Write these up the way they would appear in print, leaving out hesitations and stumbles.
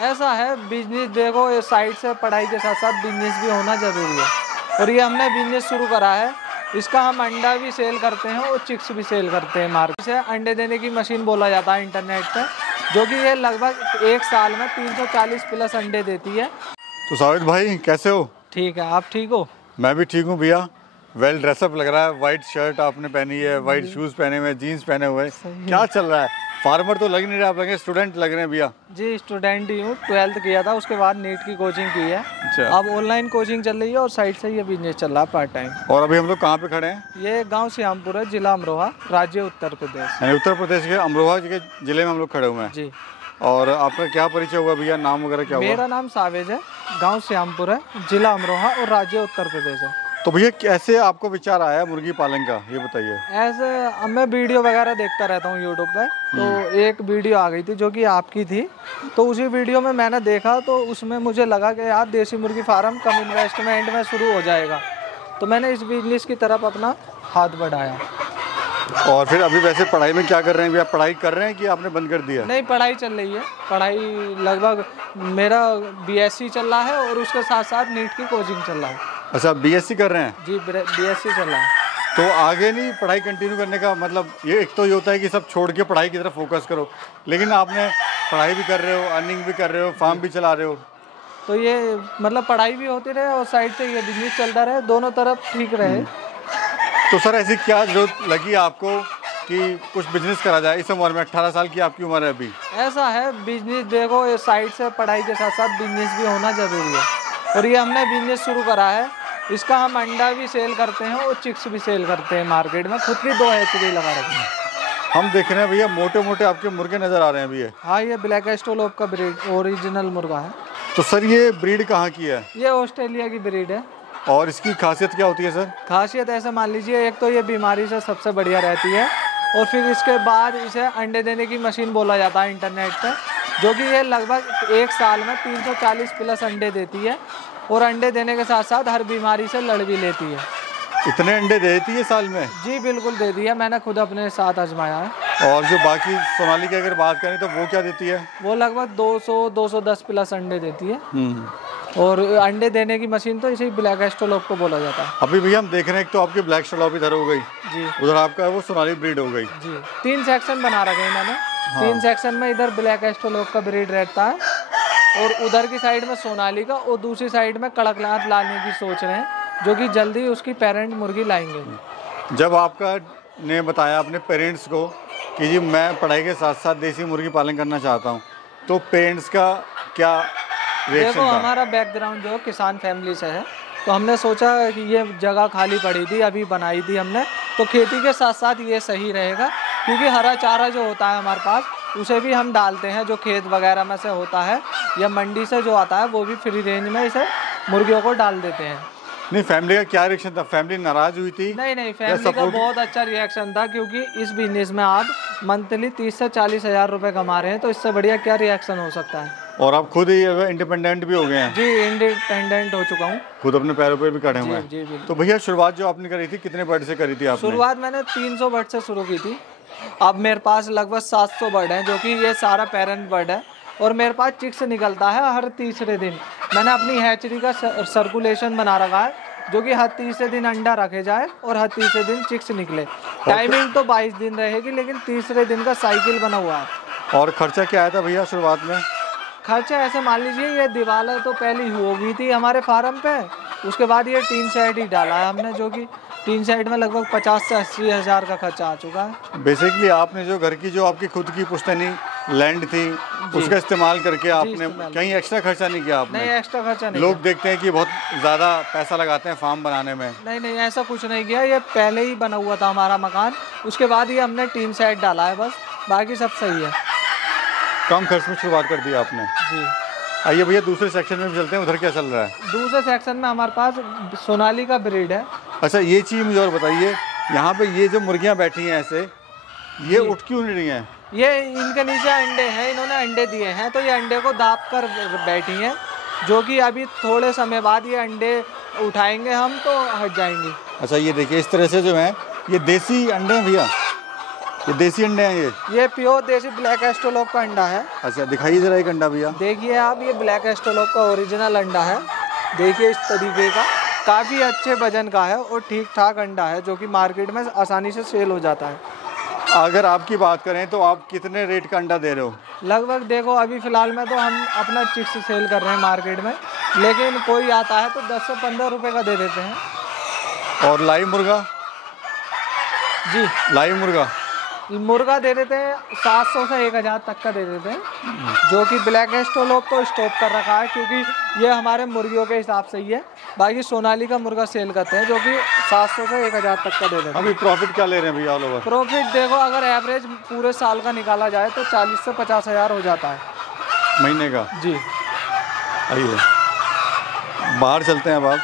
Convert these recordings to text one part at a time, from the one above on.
ऐसा है बिजनेस, देखो ये साइड से पढ़ाई के साथ साथ बिजनेस भी होना ज़रूरी है। और ये हमने बिजनेस शुरू करा है, इसका हम अंडा भी सेल करते हैं और चिक्स भी सेल करते हैं मार्केट से। अंडे देने की मशीन बोला जाता है इंटरनेट पे, जो कि ये लगभग एक साल में 340 प्लस अंडे देती है। तो सावित भाई कैसे हो? ठीक है, आप ठीक हो? मैं भी ठीक हूँ भैया। वेल ड्रेसअप लग रहा है, वाइट शर्ट आपने पहनी है, वाइट शूज़ पहने हुए, जीन्स पहने हुए, क्या चल रहा है? फार्मर तो लग नहीं रहा, आप लगे स्टूडेंट लग रहे हैं भैया। जी स्टूडेंट ही हूँ, 12th किया था, उसके बाद नीट की कोचिंग की है। अच्छा। अब ऑनलाइन कोचिंग चल रही है और साइड से ये बिजनेस चल रहा है पार्ट टाइम। और अभी हम लोग कहाँ पे खड़े हैं? ये गांव श्यामपुर है, जिला अमरोहा, राज्य उत्तर प्रदेश। यानी उत्तर प्रदेश के अमरोहा के जिले में हम लोग खड़े हुए हैं जी। और आपका क्या परिचय हुआ भैया, नाम वगैरह क्या हुआ? मेरा नाम सावेज है, गांव श्यामपुर है, जिला अमरोहा और राज्य उत्तर प्रदेश है। तो भैया कैसे आपको विचार आया मुर्गी पालन का, ये बताइए। ऐसे मैं वीडियो वगैरह देखता रहता हूँ यूट्यूब पे, तो एक वीडियो आ गई थी जो कि आपकी थी, तो उसी वीडियो में मैंने देखा, तो उसमें मुझे लगा कि यार देसी मुर्गी फार्म कम इन्वेस्टमेंट में शुरू हो जाएगा, तो मैंने इस बिजनेस की तरफ अपना हाथ बढ़ाया। और फिर अभी वैसे पढ़ाई में क्या कर रहे हैं भैया? पढ़ाई कर रहे हैं कि आपने बंद कर दिया? नहीं, पढ़ाई चल रही है, पढ़ाई लगभग मेरा BSc चल रहा है और उसके साथ साथ नीट की कोचिंग चल रहा है। अच्छा, BSc कर रहे हैं? जी BSc चल रहा है। तो आगे नहीं पढ़ाई कंटिन्यू करने का मतलब, ये एक तो ये होता है कि सब छोड़ के पढ़ाई की तरफ फोकस करो, लेकिन आपने पढ़ाई भी कर रहे हो, अर्निंग भी कर रहे हो, फार्म भी चला रहे हो, तो ये मतलब पढ़ाई भी होती रहे और साइड से ये बिजनेस चलता रहे, दोनों तरफ ठीक रहे। तो सर ऐसी क्या जरूरत लगी आपको कि कुछ बिजनेस करा जाए इस उम्र में? 18 साल की आपकी उम्र है अभी। ऐसा है बिजनेस, देखो ये साइड से पढ़ाई के साथ साथ बिजनेस भी होना ज़रूरी है। और ये हमने बिजनेस शुरू करा है, इसका हम अंडा भी सेल करते हैं और चिक्स भी सेल करते हैं मार्केट में, खुद की 2 हैचरी लगा रखे हैं। हम देख रहे हैं भैया मोटे मोटे आपके मुर्गे नज़र आ रहे हैं भैया। हाँ, ये ब्लैक एस्ट्रोलोप का ब्रीड ओरिजिनल मुर्गा है। तो सर ये ब्रीड कहाँ की है? ये ऑस्ट्रेलिया की ब्रीड है। और इसकी खासियत क्या होती है सर? खासियत ऐसे मान लीजिए, एक तो ये बीमारी से सबसे बढ़िया रहती है, और फिर इसके बाद इसे अंडे देने की मशीन बोला जाता है इंटरनेट पे, जो कि ये लगभग एक साल में 340 प्लस अंडे देती है, और अंडे देने के साथ साथ हर बीमारी से लड़ भी लेती है। इतने अंडे देती है साल में? जी बिल्कुल देती है, मैंने खुद अपने साथ आजमाया है। और जो बाकी सोनाली की अगर बात करें तो वो क्या देती है? वो लगभग 200-210 प्लस अंडे देती है। और अंडे देने की मशीन तो इसे ब्लैक एस्ट्रोलोप को बोला जाता है। अभी भैया हम देख रहे हैं, एक तो आपकी ब्लैक एस्ट्रोलोप इधर हो गई जी, उधर आपका वो सोनाली ब्रीड हो गई जी। 3 सेक्शन बना रखे हैं मैंने। हाँ। 3 सेक्शन में इधर ब्लैक एस्ट्रोलोप का ब्रीड रहता है, और उधर की साइड में सोनाली का, और दूसरी साइड में कड़कनाथ लाने की सोच रहे हैं, जो कि जल्दी उसकी पेरेंट मुर्गी लाएंगे। जब आपका ने बताया अपने पेरेंट्स को कि जी मैं पढ़ाई के साथ साथ देसी मुर्गी पालन करना चाहता हूँ, तो पेरेंट्स का क्या रिएक्शन देखो था? हमारा बैकग्राउंड जो किसान फैमिली से है, तो हमने सोचा कि ये जगह खाली पड़ी थी, अभी बनाई थी हमने, तो खेती के साथ साथ ये सही रहेगा, क्योंकि हरा चारा जो होता है हमारे पास उसे भी हम डालते हैं, जो खेत वगैरह में से होता है या मंडी से जो आता है वो भी फ्री रेंज में इसे मुर्गियों को डाल देते हैं। नहीं, फैमिली का क्या रिएक्शन था? फैमिली नाराज हुई थी? नहीं, फैमिली का बहुत अच्छा रिएक्शन था, क्योंकि इस बिजनेस में आप मंथली 30 से 40 हज़ार रुपये कमा रहे हैं, तो इससे बढ़िया क्या रिएक्शन हो सकता है। और आप खुद ही इंडिपेंडेंट भी हो गए हैं? जी इंडिपेंडेंट हो चुका हूँ, खुद अपने पैरों पे भी खड़े हुए हैं। जी। तो भैया शुरुआत जो आपने करी थी कितने बर्ड से करी थी आपने? शुरुआत मैंने 300 बर्ड से शुरू की थी। अब मेरे पास लगभग 700 बर्ड हैं, जो कि ये सारा पेरेंट बर्ड है, और मेरे पास चिक्स निकलता है हर तीसरे दिन। मैंने अपनी हैचरी का सर्कुलेशन बना रखा है, जो कि हर तीसरे दिन अंडा रखे जाए और हर तीसरे दिन चिक्स निकले। टाइमिंग तो 22 दिन रहेगी, लेकिन तीसरे दिन का साइकिल बना हुआ है। और खर्चा क्या आया था भैया शुरुआत में? खर्चा ऐसे मान लीजिए, ये दीवार तो पहले हो गई थी हमारे फार्म पे, उसके बाद ये टीन शेड ही डाला है हमने, जो कि टीन शेड में लगभग 50 से 80 हज़ार का खर्चा आ चुका है। बेसिकली आपने जो घर की जो आपकी खुद की पुश्तैनी लैंड थी उसका इस्तेमाल करके आपने कहीं एक्स्ट्रा खर्चा नहीं किया आपने? नहीं, एक्स्ट्रा खर्चा नहीं। लोग देखते हैं कि बहुत ज़्यादा पैसा लगाते हैं फार्म बनाने में। नहीं, ऐसा कुछ नहीं किया, ये पहले ही बना हुआ था हमारा मकान, उसके बाद ही हमने टीन शेड डाला है बस, बाकी सब सही है। कम खर्च में शुरुआत कर दी आपने। जी। आइए भैया दूसरे सेक्शन में भी चलते हैं, उधर क्या चल रहा है? दूसरे सेक्शन में हमारे पास सोनाली का ब्रीड है। अच्छा, ये चीज़ मुझे और बताइए, यहाँ पे ये जो मुर्गियाँ बैठी हैं ऐसे, ये उठ क्यों नहीं रही हैं? ये इनके नीचे अंडे हैं, इन्होंने अंडे दिए हैं, तो ये अंडे को दाब कर बैठी हैं, जो कि अभी थोड़े समय बाद ये अंडे उठाएंगे हम तो हट जाएंगी। अच्छा, ये देखिए इस तरह से जो है ये देसी अंडे हैं भैया, ये देसी अंडे हैं ये प्योर देसी ब्लैक एस्ट्रोलॉप का अंडा है। अच्छा दिखाइए जरा एक अंडा भैया। देखिए आप, ये ब्लैक एस्ट्रोलॉप का ओरिजिनल अंडा है। देखिए इस तरीके का, काफ़ी अच्छे वजन का है और ठीक ठाक अंडा है, जो कि मार्केट में आसानी से सेल हो जाता है। अगर आपकी बात करें तो आप कितने रेट का अंडा दे रहे हो? लगभग देखो अभी फ़िलहाल में तो हम अपना चिक्स सेल कर रहे हैं मार्केट में, लेकिन कोई आता है तो 10 से 15 रुपये का दे देते हैं। और लाइव मुर्गा? जी लाइव मुर्गा दे देते हैं 700 से 1000 तक का दे देते हैं, जो कि ब्लैक एस्ट्रोलॉप तो स्टॉप कर रखा है, क्योंकि ये हमारे मुर्गियों के हिसाब से ही है। बाकी सोनाली का मुर्गा सेल करते हैं, जो कि 700 से 1000 तक का दे देते हैं। अभी प्रॉफिट क्या ले रहे हैं भैया ऑल ओवर? प्रॉफिट देखो अगर एवरेज पूरे साल का निकाला जाए तो 40 से 50 हज़ार हो जाता है महीने का। जी। आइए बाहर चलते हैं अब आप।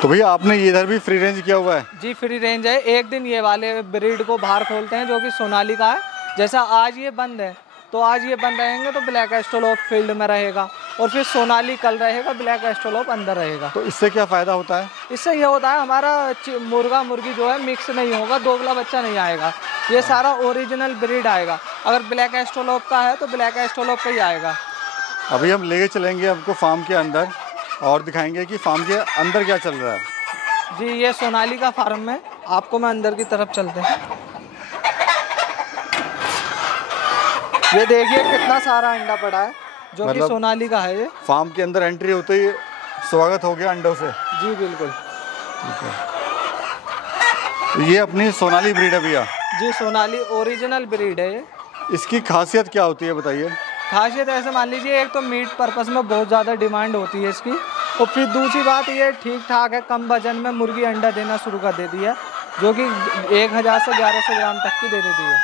तो भैया आपने इधर भी फ्री रेंज किया हुआ है? जी फ्री रेंज है। एक दिन ये वाले ब्रीड को बाहर खोलते हैं, जो कि सोनाली का है। जैसा आज ये बंद है तो आज ये बंद रहेंगे तो ब्लैक एस्ट्रोलॉप फील्ड में रहेगा, और फिर सोनाली कल रहेगा, ब्लैक एस्ट्रोलॉप अंदर रहेगा। तो इससे क्या फ़ायदा होता है? इससे ये होता है हमारा मुर्गा मुर्गी जो है मिक्स नहीं होगा, दोगला बच्चा नहीं आएगा, ये सारा ओरिजिनल ब्रीड आएगा। अगर ब्लैक एस्ट्रोलॉप का है तो ब्लैक एस्ट्रोलॉप का ही आएगा। अभी हम लेके चलेंगे आपको फार्म के अंदर और दिखाएंगे कि फार्म के अंदर क्या चल रहा है। जी ये सोनाली का फार्म में आपको मैं अंदर की तरफ चलते हैं। ये देखिए कितना सारा अंडा पड़ा है, जो कि सोनाली का है। ये फार्म के अंदर एंट्री होते ही स्वागत हो गया अंडों से। जी बिल्कुल। ये अपनी सोनाली ब्रीड है भैया? जी सोनाली ओरिजिनल ब्रीड है ये। इसकी खासियत क्या होती है बताइए? खासियत ऐसे मान लीजिए, एक तो मीट पर्पस में बहुत ज़्यादा डिमांड होती है इसकी, और फिर दूसरी बात ये ठीक ठाक है, कम वजन में मुर्गी अंडा देना शुरू कर देती है, जो कि 1000 से 1100 ग्राम तक की दे देती है।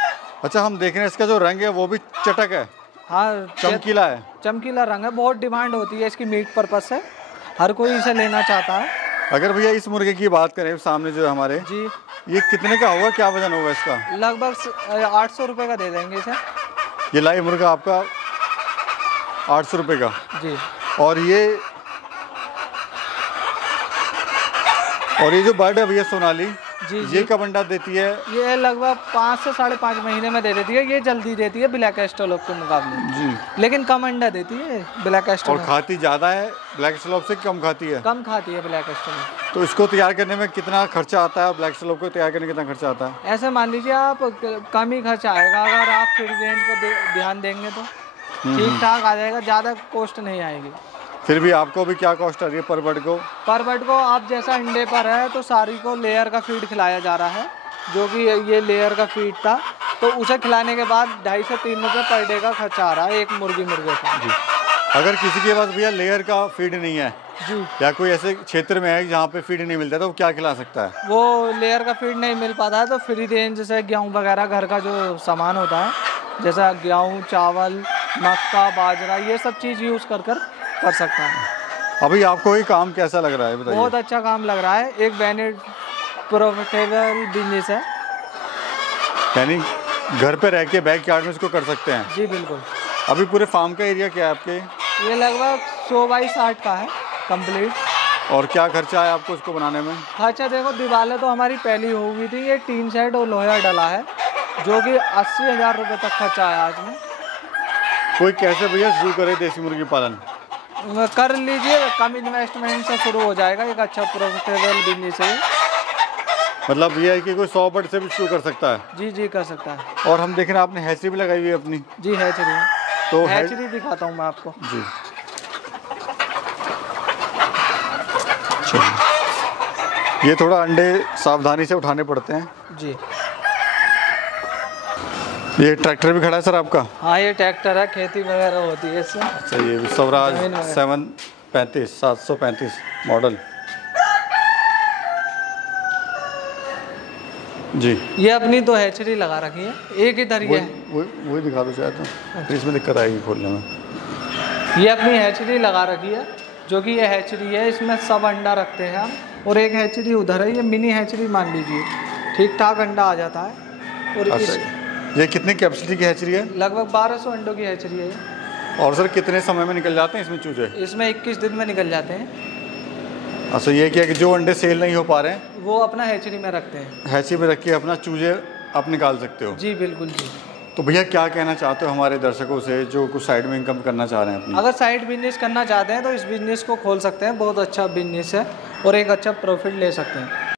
अच्छा हम देख रहे हैं इसका जो रंग है वो भी चटक है। हाँ चमकीला है। चमकीला रंग है, बहुत डिमांड होती है इसकी मीट पर्पस से, हर कोई इसे लेना चाहता है। अगर भैया इस मुर्गे की बात करें सामने जो हमारे, जी ये कितने का होगा, क्या वजन होगा इसका? लगभग 800 रुपये का दे देंगे इसे। ये लाइव मुर्गा आपका 800 रुपये का? जी। और ये जो बर्ड है भैया सोनाली, जी ये कब अंडा देती है? ये लगभग 5 से 5.5 महीने में दे देती है। ये जल्दी देती है ब्लैक एस्ट्रोलॉप के मुकाबले जी, लेकिन कम अंडा देती है ब्लैक एस्ट्रोलॉप। और खाती ज़्यादा है, ब्लैक एस्ट्रोलॉप से कम खाती है? कम खाती है ब्लैक एस्ट्रोलॉप। तो इसको तैयार करने में कितना खर्चा आता है? ब्लैक एस्ट्रोलॉप को तैयार करने में कितना खर्चा आता है? ऐसे मान लीजिए आप कम ही खर्चा आएगा, अगर आप फ्री रेंज पर ध्यान देंगे तो ठीक ठाक आ जाएगा, ज़्यादा कॉस्ट नहीं आएगी। फिर भी आपको भी क्या कॉस्ट आ रही है पर बर्ड को? पर बर्ड को आप जैसा अंडे पर है तो सारी को लेयर का फीड खिलाया जा रहा है, जो कि ये लेयर का फीड था, तो उसे खिलाने के बाद 2.5 से 3 रुपये पर डे का खर्चा आ रहा है एक मुर्गे का। जी। अगर किसी के पास भैया लेयर का फीड नहीं है जी, या कोई ऐसे क्षेत्र में है जहाँ पे फीड नहीं मिलता, तो वो क्या खिला सकता है? वो लेयर का फीड नहीं मिल पाता है तो फ्री रेंज से गेहूँ वगैरह घर का जो सामान होता है, जैसा गेहूँ, चावल, मक्का, बाजरा, ये सब चीज़ यूज़ कर सकता है। अभी आपको ये काम कैसा लग रहा है बताइए? बहुत अच्छा काम लग रहा है, एक प्रॉफिटेबल बिजनेस है। यानी घर पे रह के बैक यार्ड में इसको कर सकते हैं? जी बिल्कुल। अभी पूरे फार्म का एरिया क्या है आपके? ये लगभग 100 बाई 60 का है कंप्लीट। और क्या खर्चा है आपको इसको बनाने में? खर्चा देखो, दीवारें तो हमारी पहली हो गई थी, ये टीन शेड और लोहा डला है, जो कि 80,000 रुपये तक खर्चा आया आज में। कोई कैसे भैया शुरू करे देसी मुर्गी पालन? कर लीजिए, कम इन्वेस्टमेंट से शुरू हो जाएगा, एक अच्छा प्रॉफिटेबल बिजनेस है। मतलब ये है कि कोई 100 बर्ड से भी शुरू कर सकता है? जी जी कर सकता है। और हम देख रहे हैं आपने हैचरी भी लगाई हुई है अपनी? जी हैचरी। तो हैचरी दिखाता हूँ मैं आपको। जी ये थोड़ा अंडे सावधानी से उठाने पड़ते हैं। जी। ये ट्रैक्टर भी खड़ा है सर आपका? हाँ ये ट्रैक्टर है, खेती वगैरह होती है इससे। अच्छा ये स्वराज 735 मॉडल। जी ये अपनी तो हैचरी लगा रखी है, एक ही तरीके है। वही दिखा दो चाहे तो, फिर इसमें दिक्कत आएगी खोलने में। ये अपनी हैचरी लगा रखी है, जो कि ये हैचरी है, इसमें सब अंडा रखते हैं हम, और एक हैचरी उधर है, ये मिनी हैचरी मान लीजिए, ठीक ठाक अंडा आ जाता है। और ये कितनी कैपेसिटी की हैचरी है? लगभग 1200 अंडों की हैचरी है ये। और सर कितने समय में निकल जाते हैं इसमें चूजे? इसमें 21 दिन में निकल जाते हैं। अच्छा ये क्या कि जो अंडे सेल नहीं हो पा रहे हैं वो अपना हैचरी में रखते हैं, हैचरी में रख के अपना चूजे आप निकाल सकते हो। जी बिल्कुल जी। तो भैया क्या कहना चाहते हो हमारे दर्शकों से जो कुछ साइड में इनकम करना चाह रहे हैं अपनी? अगर साइड बिजनेस करना चाहते हैं तो इस बिजनेस को खोल सकते हैं, बहुत अच्छा बिजनेस है और एक अच्छा प्रॉफिट ले सकते हैं।